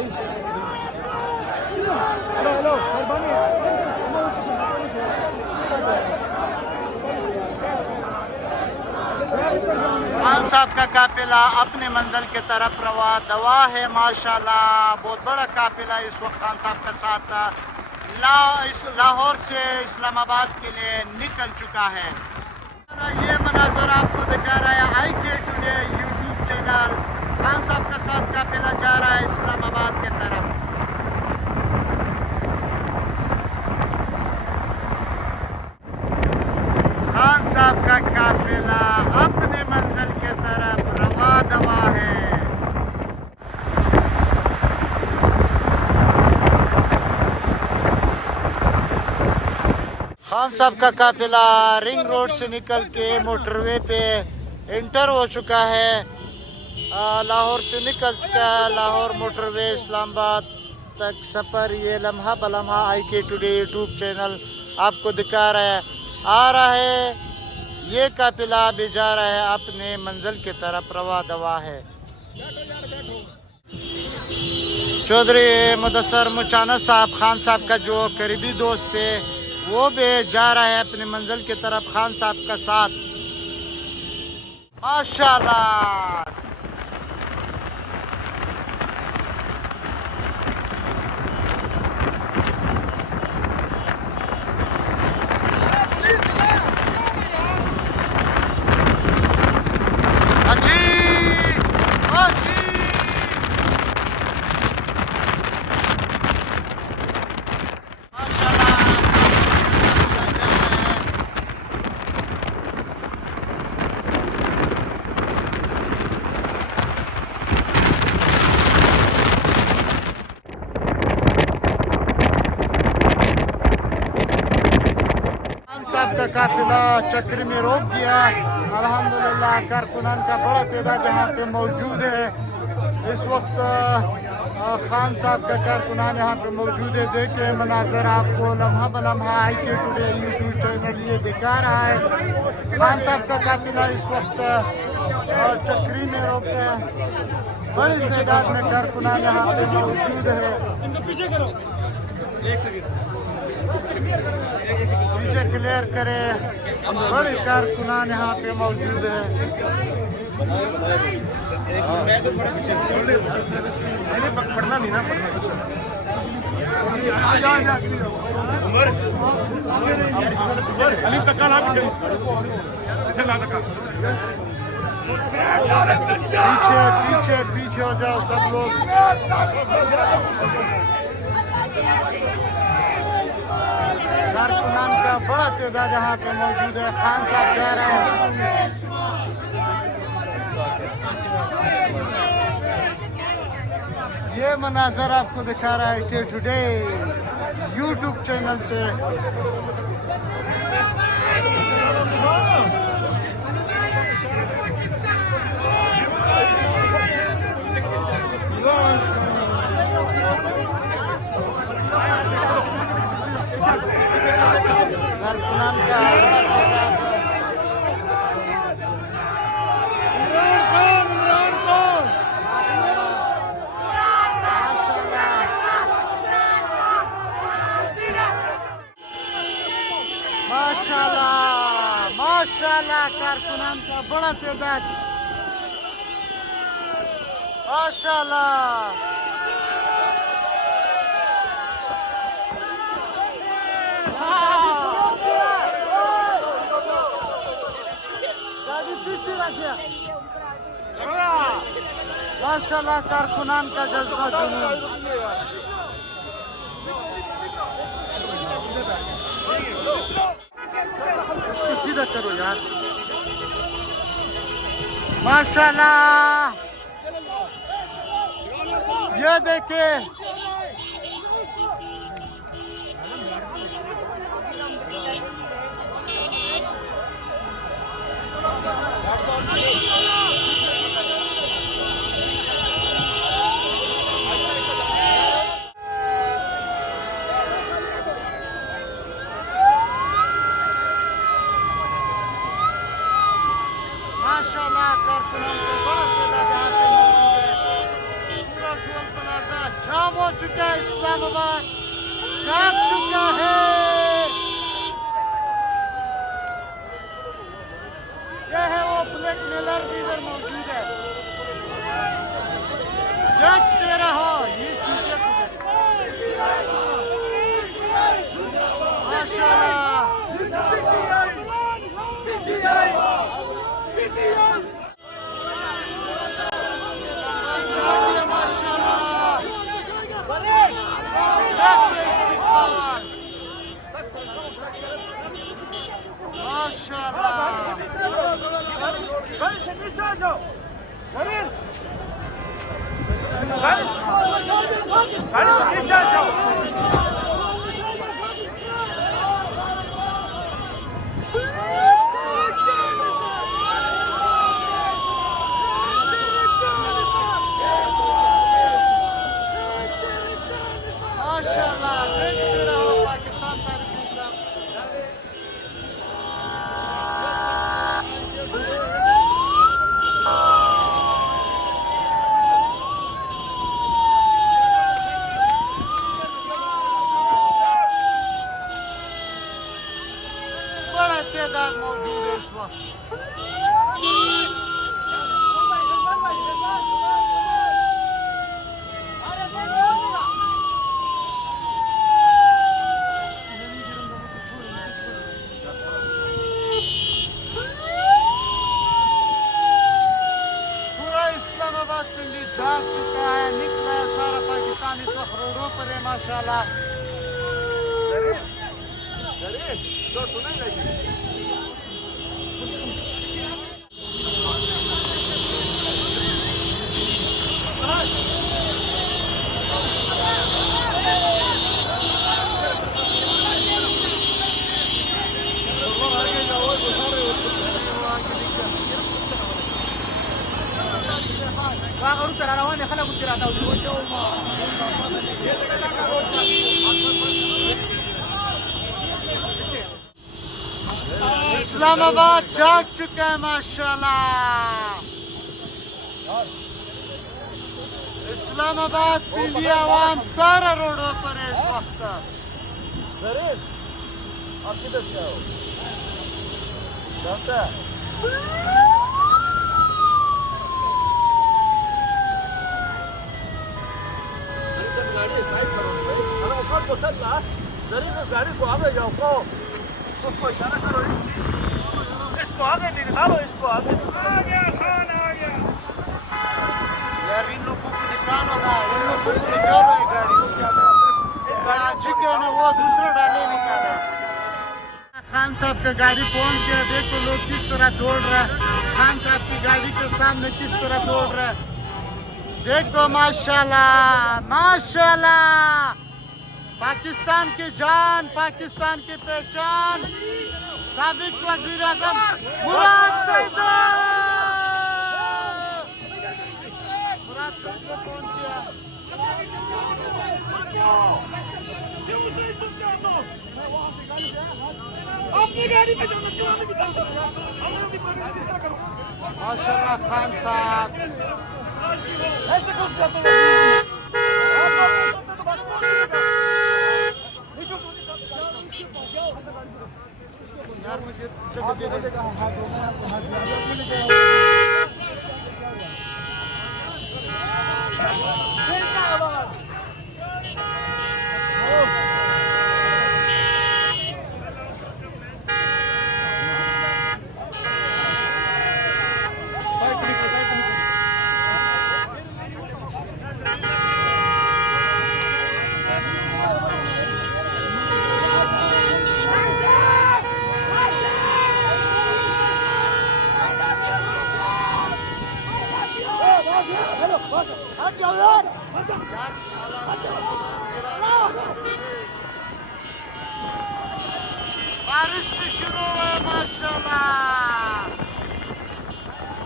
खान साहब का काफिला अपने मंजिल की तरफ रवा दवा है। माशाल्लाह बहुत बड़ा काफिला इस वक्त खान साहब का साथ लाहौर से इस्लामाबाद के लिए निकल चुका है। ये मनाजर आपको दिखा रहा है IK today YouTube channel. Khan साहब का साथ काफिला जा रहा है इस्लामाबाद की तरफ। खान साहब का काफिला अपने मंजिल की तरफ रवा दवा है। खान साहब का काफिला रिंग रोड से निकल के मोटरवे पे इंटर हो चुका है। लाहौर से निकल चुका है। लाहौर मोटरवे इस्लामाबाद तक सफ़र ये लम्हा बलम्हा IK टुडे यूट्यूब चैनल आपको दिखा रहा है। आ रहा है ये काफिला भी जा रहा है अपने मंजिल की तरफ रवा दवा है। चौधरी मुदस्सर मुचाना साहब खान साहब का जो करीबी दोस्त थे वो भी जा रहा है अपने मंजिल की तरफ खान साहब का साथ। माशाल्लाह का काफिला चक्र में रोक दिया। अल्हम्दुलिल्लाह कारकुनान का बड़ा तादाद यहाँ पे मौजूद है। इस वक्त खान साहब का कारकुनान यहाँ पे मौजूद है। देखे मनाजर आपको लम्हा बलम्हा IK टुडे यूट्यूब चैनल ये दिखा रहा है। खान साहब का काफिला इस वक्त चक्री में रोके है। बड़ी तादाद में कारकुनान यहाँ पे मौजूद है। पीछे क्लियर करे। बड़े कारकुनान यहाँ पे मौजूद है। पढ़ना नहीं ना पीछे पीछे पीछे हो जाओ सब लोग। कारकुनान का बड़ा तादाद यहाँ पे मौजूद है। खान साहब जा रहे हैं। ये मनाजर आपको दिखा रहा है IK टुडे यूट्यूब चैनल से। कारकुनान का माशाल्लाह माशाल्लाह कारकुनान का बड़ा तादाद। माशाल्लाह माशाल्लाह कारकुनान का जज्बा जुनून। इसको सीधा करो यार। माशाल्लाह ये देखिए माशाल्लाह कारकुनान को बड़ा तादाद यहाँ पे मौजूद है। पूरा टोल प्लाजा चुका है, इस्लामाबाद जाग चुका है। यह है वो ब्लैकमेलर भी इधर मौजूद है। देखते रहो ये चीजें माशाल्लाह। माशाल्लाह देखते रहो पाकिस्तान तारीख इंसाफ। बड़ा तादाद मौजूद है इस वक्त। इस्लामाबाद पिंडी जाग चुका है, निकला है सारा पाकिस्तान इस वक्त रोडों पर है माशाल्लाह। इस्लामाबाद जाग चुका है माशाल्लाह। इस्लामाबाद पिंडी आवाम सारा रोडों पर है इस वक्त। आप किधर से आओ? जानता है? गाड़ी को आगे जाओ, को उसको इशारा करो, इसको आगे निकालो, इसको आगे। आ गया खान आ गया यार, इन लोगों को निकालो ना, इन लोगों को निकालो गाड़ी है ना, वो दूसरा डाले निकाला। खान साहब का गाड़ी पहुंच गया। देखो लोग किस तरह दौड़ रहा है, खान साहब की गाड़ी के सामने किस तरह दौड़ रहा है। देखो माशाल्लाह माशाल्लाह। पाकिस्तान की जान, पाकिस्तान की पहचान, साबिक वजीर आजम मुराद सईद पहुंच गया। अपनी गाड़ी में जाना चलाने भी माशाल्लाह। खान साहब ऐसे कुछ यार, मुझे जगह दे देगा हाथ होगा तो हाथ बारिश भी शुरू है माशाल्लाह।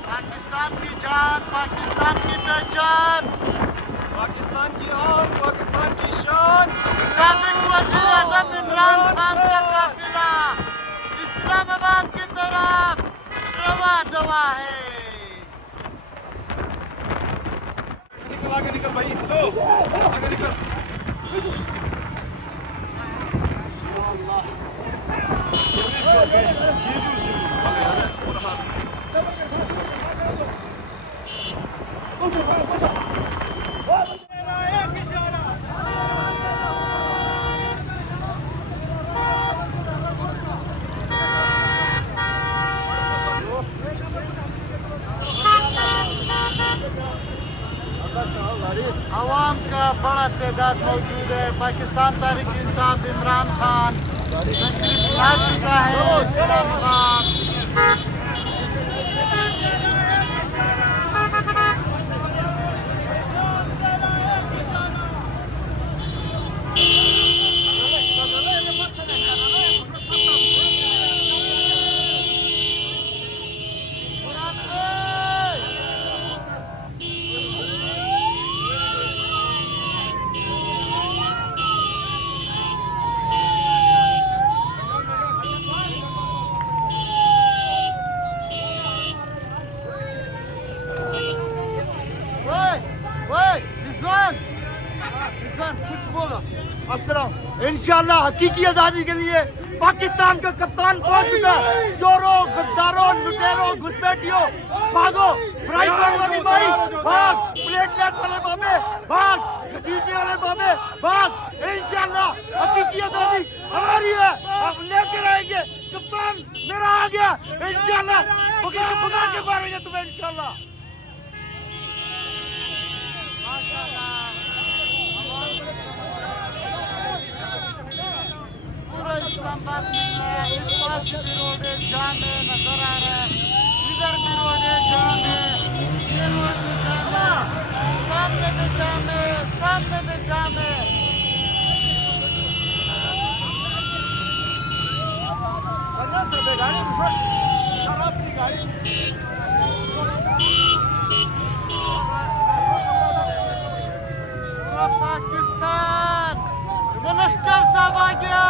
पाकिस्तान की जान, पाकिस्तान की पहचान, पाकिस्तान की आन, पाकिस्तान की शान। साबिक वज़ीर आज़म इमरान खान का काफिला इस्लामाबाद की तरफ रवा दवा है। आगे निकल भाई, आगे निकल। आवाम का बड़ा तादाद मौजूद है। पाकिस्तान तहरीक इंसाफ इमरान खान तशरीफ ला चुका है इस्लामाबाद। इंशाअल्लाह हकीकी आजादी के लिए पाकिस्तान का कप्तान पहुंच चुका है। चोरों, गद्दारों, लुटेरों, घुसपैठियों, भागो! फ्राई पैन वाली माई भाग, प्लेटलेस वाले बाबे भाग, घसीटने वाले बाबे भाग। इंशाअल्लाह हकीकी आजादी हमारी है, अब लेके रहेंगे। कप्तान मेरा आ गया इंशाअल्लाह, भगा के मारेंगे तुम्हें इंशाअल्लाह। पूरा इस्लामाबाद निकला है। इस पास भी रोड जाम है, नजर आ रहा है। इधर भी रोड जाम है, ये रोड भी जाम है, सामने भी जाम है, सामने भी जाम है। पूरा पाकिस्तान मिनिस्टर साहब आ गया।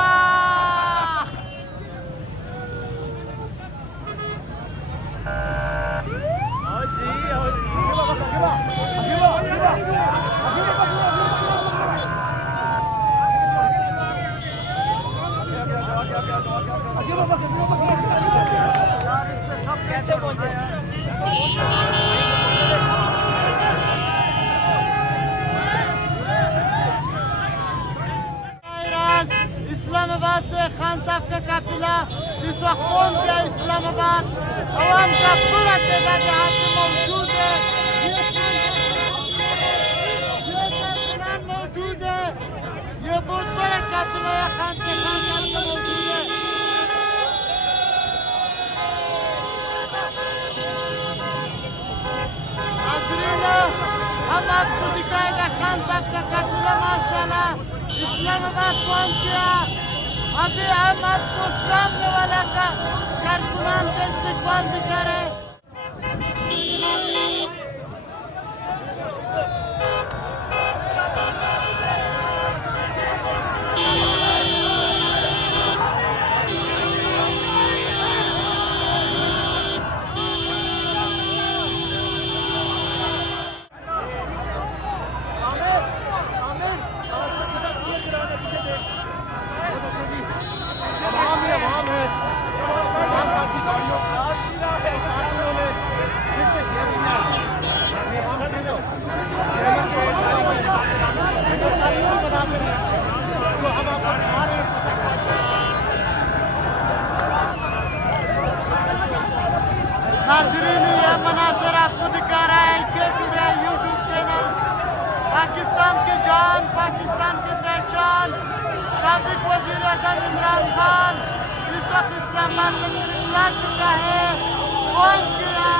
यार इस पे सब कैसे पहुंचे हैं? इस्लामाबाद से खान साहब का काफिला इस वक्त पहुंच गया इस्लामाबाद। अवाम का पूरा तादाद यहाँ पे मौजूद है। ये काफिला मौजूद है, ये बहुत बड़ा काफिला है। खान साहब का मौजूद है। नाज़रीन, हम आपको दिखाएगा खान साहब का काफिला माशाल्लाह इस्लामाबाद पहुंच गया। अभी हम आपको सामने वाला का कारकुनान का इस्तेकबाल दिखा रहे हैं। नाज़रीन, ये मनाज़र आपको दिखा रहा है के टुडे यूट्यूब चैनल। पाकिस्तान की जान, पाकिस्तान की पहचान साबिक वज़ीर आज़म इमरान खान इस वक्त इस्लामाबाद तशरीफ ला चुका है, पहुंच गया।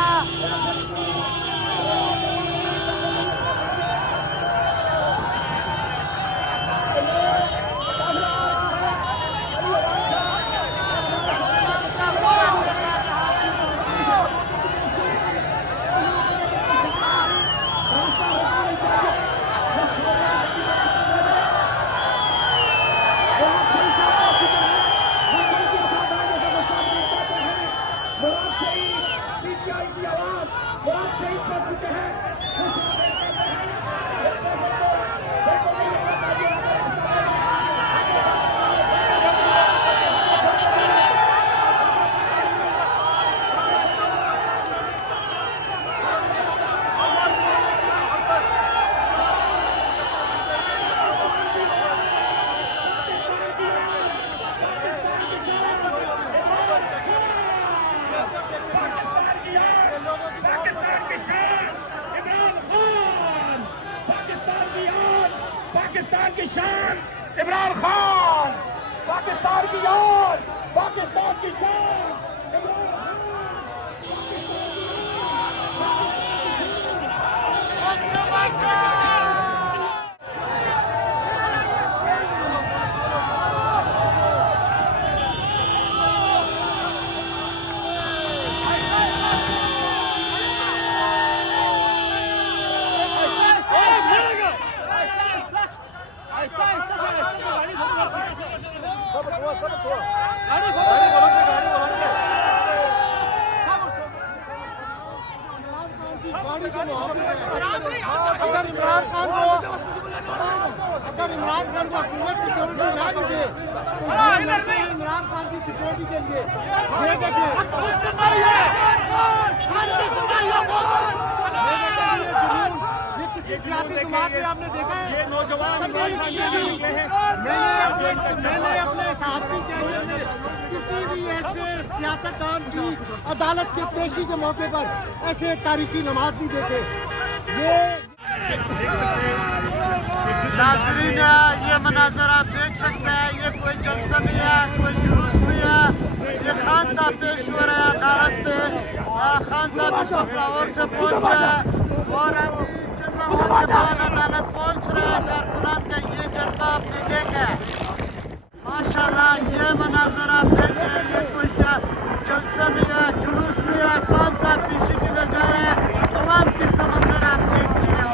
पाकिस्तान की शान इमरान खान, पाकिस्तान की याद, पाकिस्तान की शान इमरान अगर इमरान खान को हुकूमत सिक्योरिटी ना भी दे तो इमरान खान की सिक्योरिटी के लिए ये किसी सियासी जमात में आपने देखा है? ये नौजवान मैंने अपने साथी चैनल में किसी भी ऐसे सियासतदान की अदालत के पेशी के मौके पर ऐसे तारीखी नमाज नहीं देखे। ये नाज़रीन, ये मनाजर आप देख सकते हैं। ये कोई जलसा नहीं है, कोई जुलूस नहीं है। ये खान साहब पेश हो रहे हैं अदालत पे। खान साहब इस वक्त लाहौर से पहुंचे हैं और अभी चंद लम्हों के बाद अदालत पहुंच रहे हैं। कारकुनान का ये जज्बा आपने देखा है। माशाल्लाह, ये मनाजर आप देखें। ये कोई जलसा नहीं है, जुलूस नहीं है। खान साहब पीछे के लिए जा रहे हैं। तमाम की समंदर आप देख रहे हो।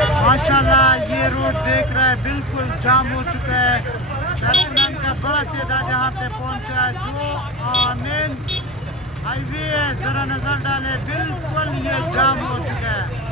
माशाल्लाह ये रोड देख रहा है बिल्कुल जाम हो चुका है। कारकुनान का बड़ा तादाद यहाँ पे पहुँचा है। जो मेन हाईवे है जरा नजर डाले बिल्कुल ये जाम हो चुका है।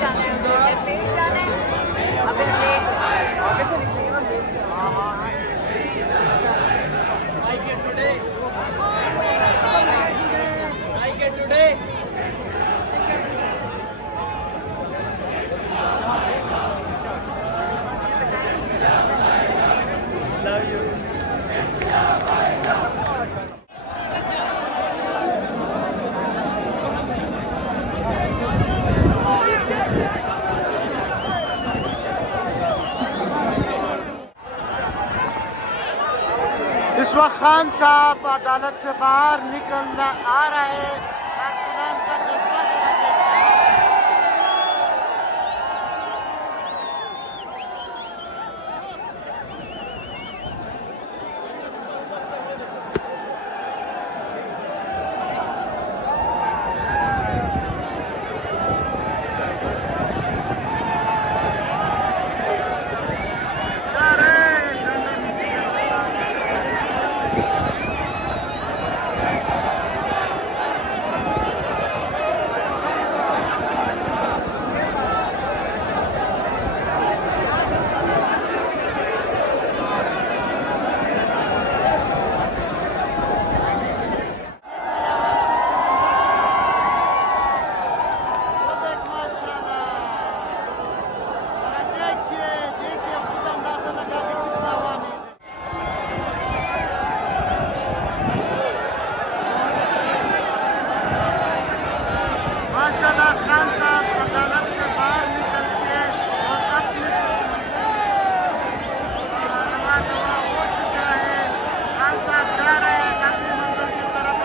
जाना है, उधर फिर जाना है। अबे लेट ऑफिस से निकलेंगे ना, लेट इस वक्त खान साहब अदालत से बाहर निकल आ रहे हैं। कारकुनान का जज्बा जरा देखते हैं। माशाल्लाह खान साहब अदालत से बाहर निकल के और अपने दवा हो चुका है। खान साहब जा रहे हैं अपनी मंजिल की तरफ।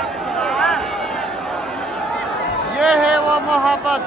ये है वो मोहब्बत।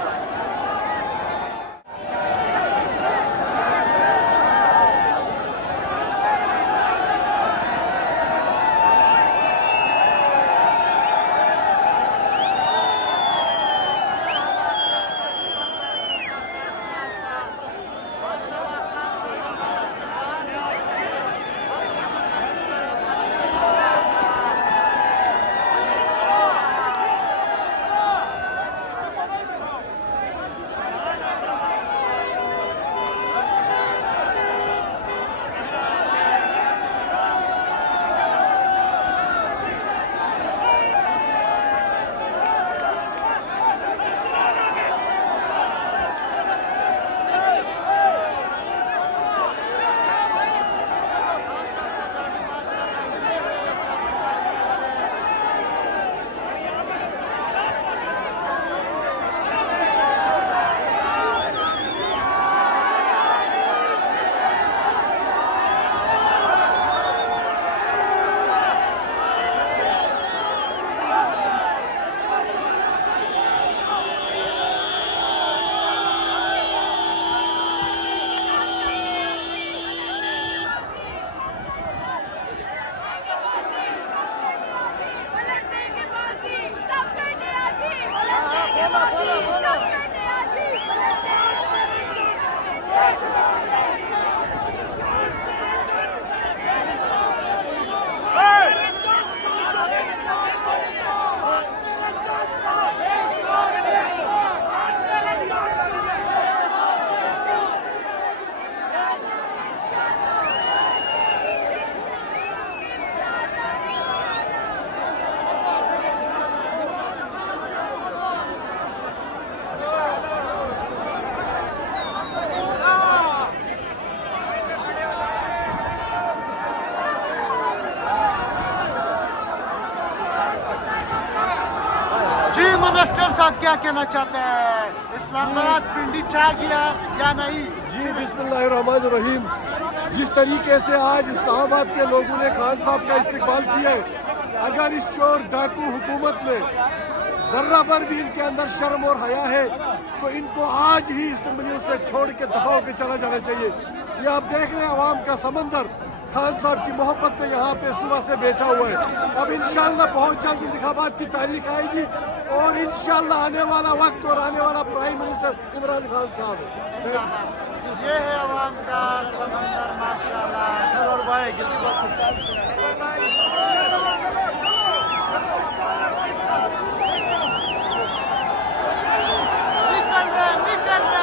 मिनिस्टर साहब क्या कहना चाहते हैं? इस्लामाबाद पिंडी छा गया या नहीं? जी बिस्मिल्लाहिर्रहमानिर्रहीम। जिस तरीके से आज इस्लामाबाद के लोगों ने खान साहब का इस्तेमाल किया है, अगर इस चोर डाकू हुकूमत में जर्रा पर भी इनके अंदर शर्म और हया है तो इनको आज ही इस्तेमाल से छोड़ के दफा होकर चला जाना चाहिए। ये आप देख रहे हैं अवाम का समंदर खान साहब की मोहब्बत में यहाँ पे सुबह से बैठा हुआ है। अब इंशाल्लाह बहुत जल्द इंतखाबात की तारीख आएगी और इंशाल्लाह आने वाला वक्त और आने वाला प्राइम मिनिस्टर इमरान खान साहब है। ये है अवाम का समंदर माशाल्लाह। और भाई निकल रहे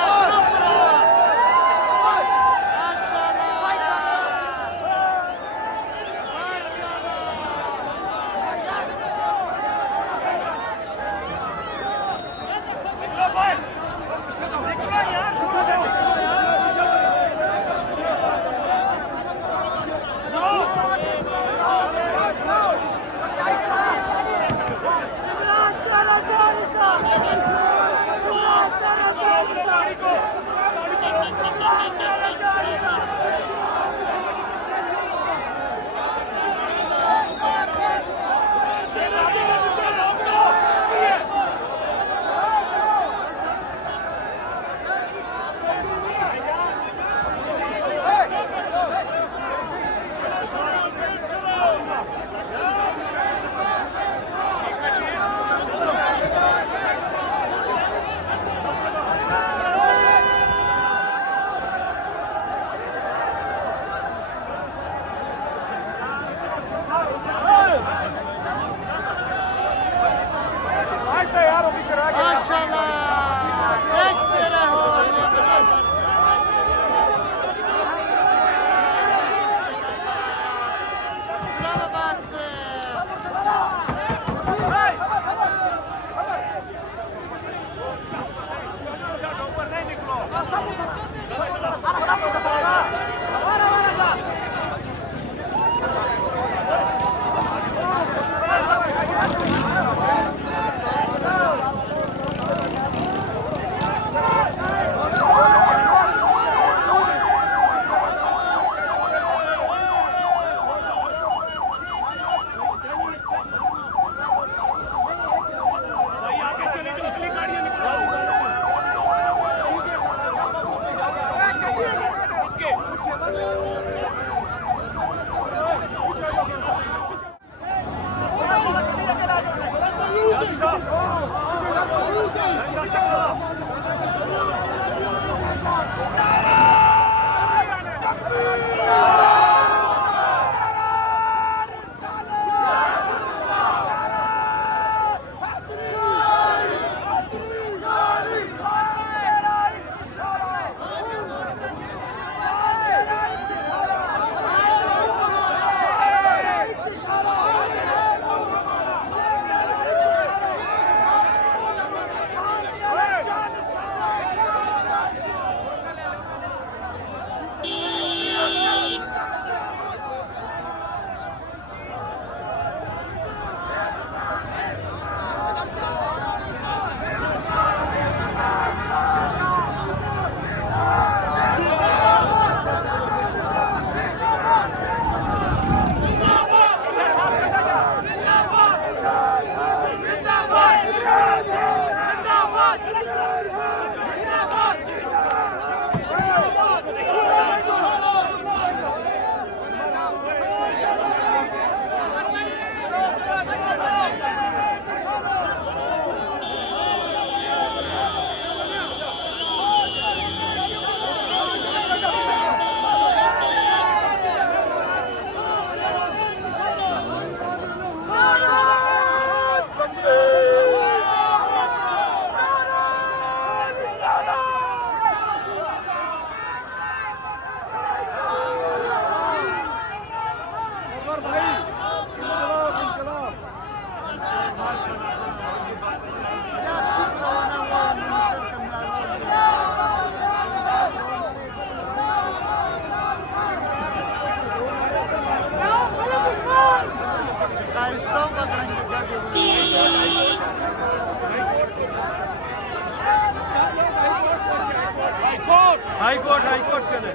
हाई कोर्ट चले।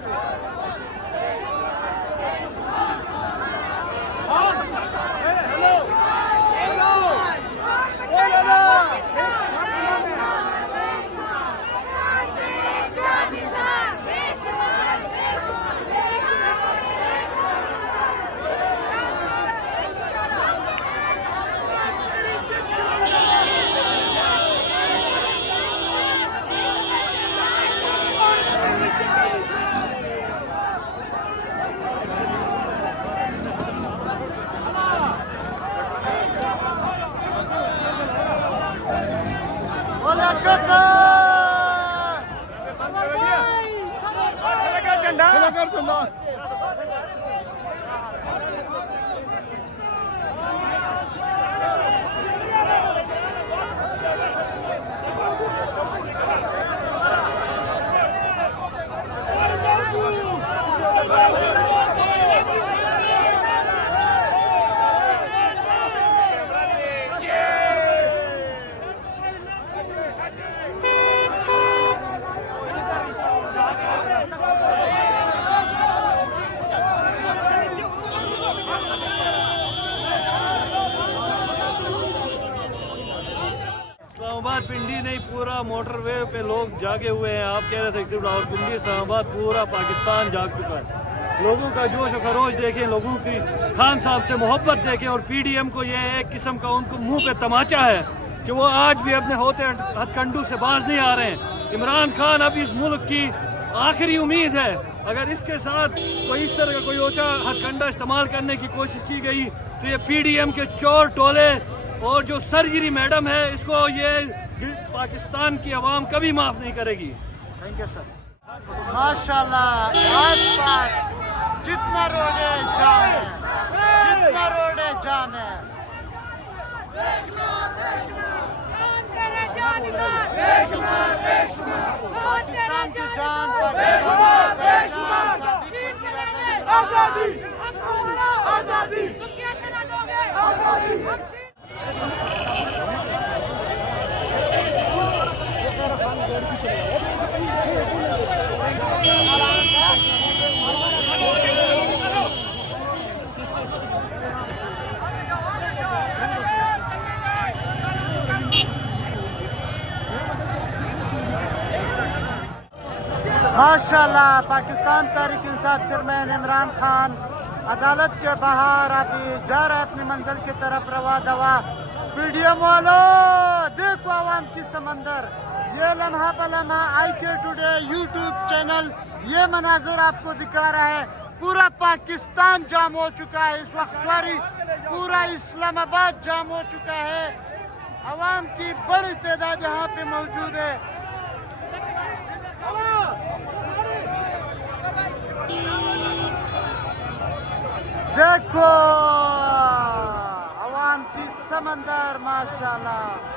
इस्लामाबाद पिंडी नहीं, पूरा मोटरवे पे लोग जागे हुए हैं। आप कह रहे थे सिर्फ रावलपिंडी इस्लामाबाद, पूरा पाकिस्तान जाग चुका है। लोगों का जोश और खरोश देखें, लोगों की खान साहब से मोहब्बत देखें, और पीडीएम को ये एक किस्म का उनको मुंह पे तमाचा है कि वो आज भी अपने होते हथकंडू से बाज नहीं आ रहे हैं। इमरान खान अब इस मुल्क की आखिरी उम्मीद है। अगर इसके साथ कोई इस तरह का कोई ऊंचा हथकंडा इस्तेमाल करने की कोशिश की गई तो ये पीडीएम के चोर टोले और जो सर्जरी मैडम है, इसको ये पाकिस्तान की आवाम कभी माफ नहीं करेगी। Thank you sir. माशाल्लाह, आस पास जितना रोडे जाम है, जितना रोडे जाम है। पाकिस्तान की जान, आजादी, आजादी, माशाल्लाह, पाकिस्तान तहरीक इंसाफ चेयरमैन इमरान खान अदालत के बाहर अभी जा रहा है अपनी मंजिल की तरफ रवा दवा। पीडीएम वालों, देखो आवाम की समंदर, ये लम्हा ब लम्हा IK टुडे यूट्यूब चैनल ये मनाजिर आपको दिखा रहा है। पूरा पाकिस्तान जाम हो चुका है इस वक्त, सॉरी पूरा इस्लामाबाद जाम हो चुका है। आवाम की बड़ी तादाद यहाँ पे मौजूद है। देखो आवाम की समंदर, माशाल्लाह।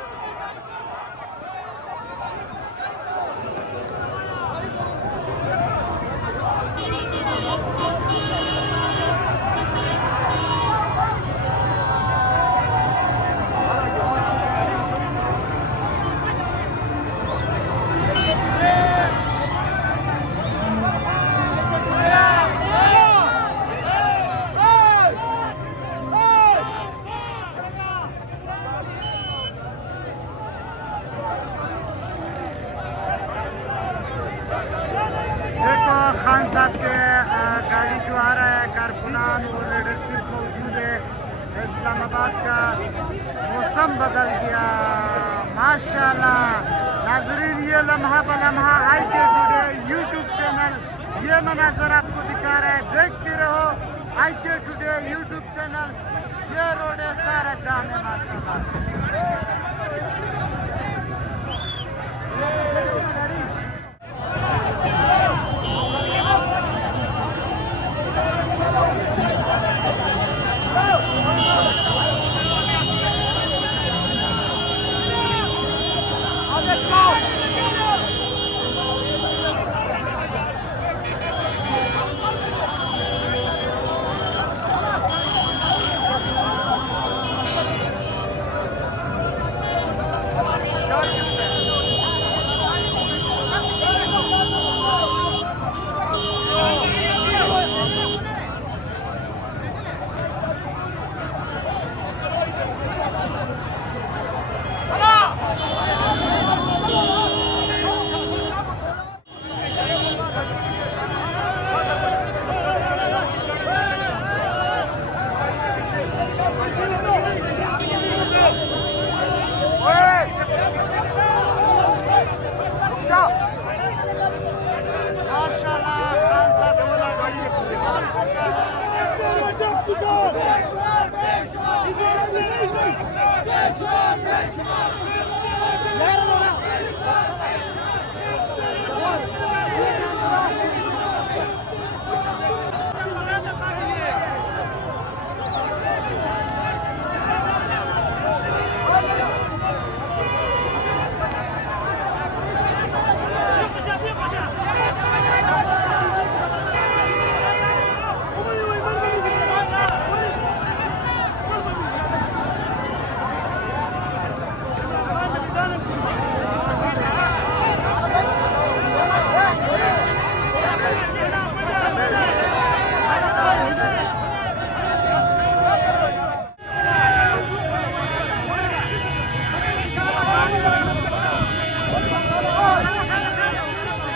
खान साहब के गाड़ी जो आ रहा है, कारकुनान और लीडरशिप मौजूद है। इस्लामाबाद का मौसम बदल गया, माशाल्लाह। नाजरीन, ये लम्हा ब लम्हा IK टुडे यूट्यूब चैनल ये मनाजर आपको दिखा रहा है। देखते रहो IK टुडे यूट्यूब चैनल। ये रोड है सारा जाम है, माशाल्लाह।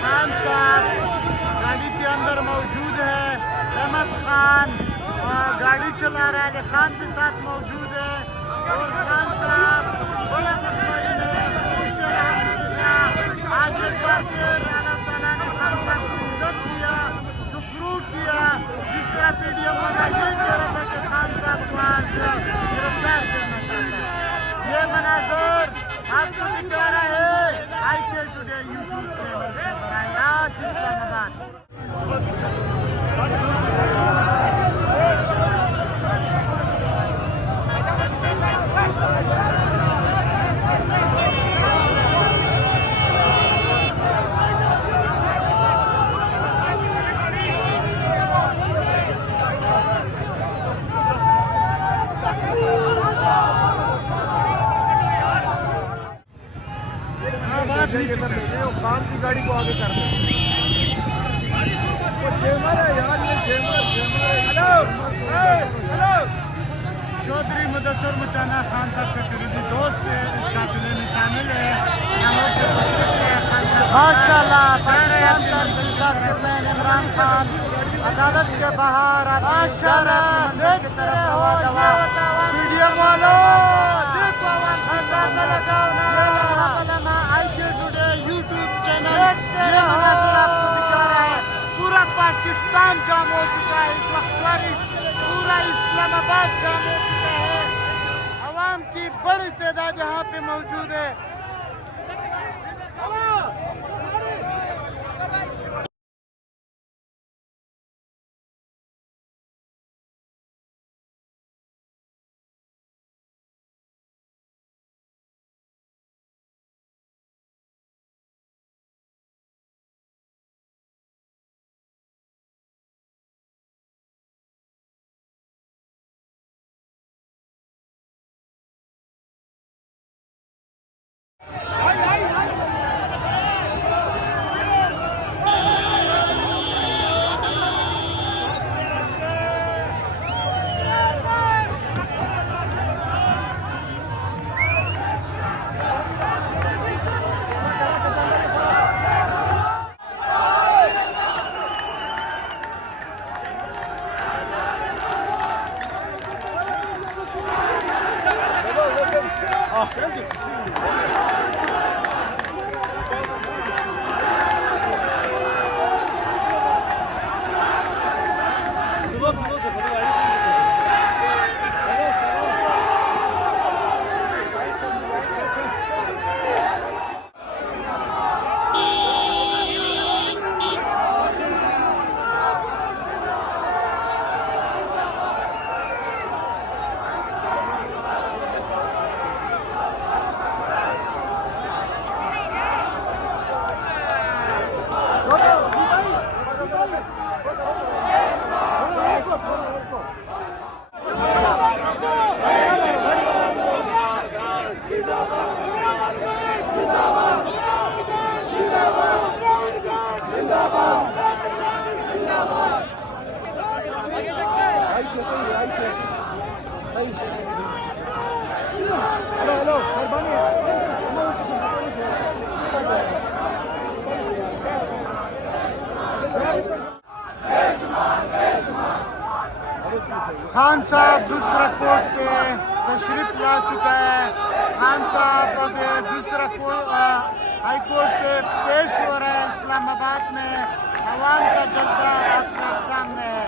खान साहब गाड़ी के अंदर मौजूद है। अहमद खान गाड़ी चला रहा है, खान के साथ मौजूद है और खान साहब बड़े मुतमईन है, खुश है। अल्हम्दुलिल्लाह आज एक बार फिर अल्लाह ताला ने खान साहब को इज्जत दिया, सुखरूख किया। जिस तरह पीडीएम वाला यही कह रहा था कि खान साहब को आज गिरफ्तार करना चाहता है। ये मनाजर आपको दिखा रहा है IK टुडे यूट्यूब चैनल से बराह रास्त इस्लामाबाद। खान की गाड़ी को आगे कर दे। चेमर है यार, ये चेमर हेलो हेलो। चौधरी मुदस्सर मचाना खान साहब का करीबी दोस्त है, इस काफिले में शामिल है। माशाल्लाह पाकिस्तान का इंसाफ के बैन इमरान खान अदालत के बाहर माशाल्लाह की तरफ मीडिया वालों IK टुडे यूट्यूब चैनल ये मनाज़र आपको दिखा रहा है। पूरा पाकिस्तान जाम हो चुका है इस वक्त, सारी पूरा इस्लामाबाद जाम हो चुका है। अवाम की बड़ी तादाद यहाँ पे मौजूद है। खान साहब दूसरा कोर्ट पे तशरीफ ला चुका है। खान साहब अब दूसरा हाई कोर्ट पे पेश हो रहा है इस्लामाबाद में। अवाम का जज्बा आपके सामने है।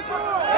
मुबारक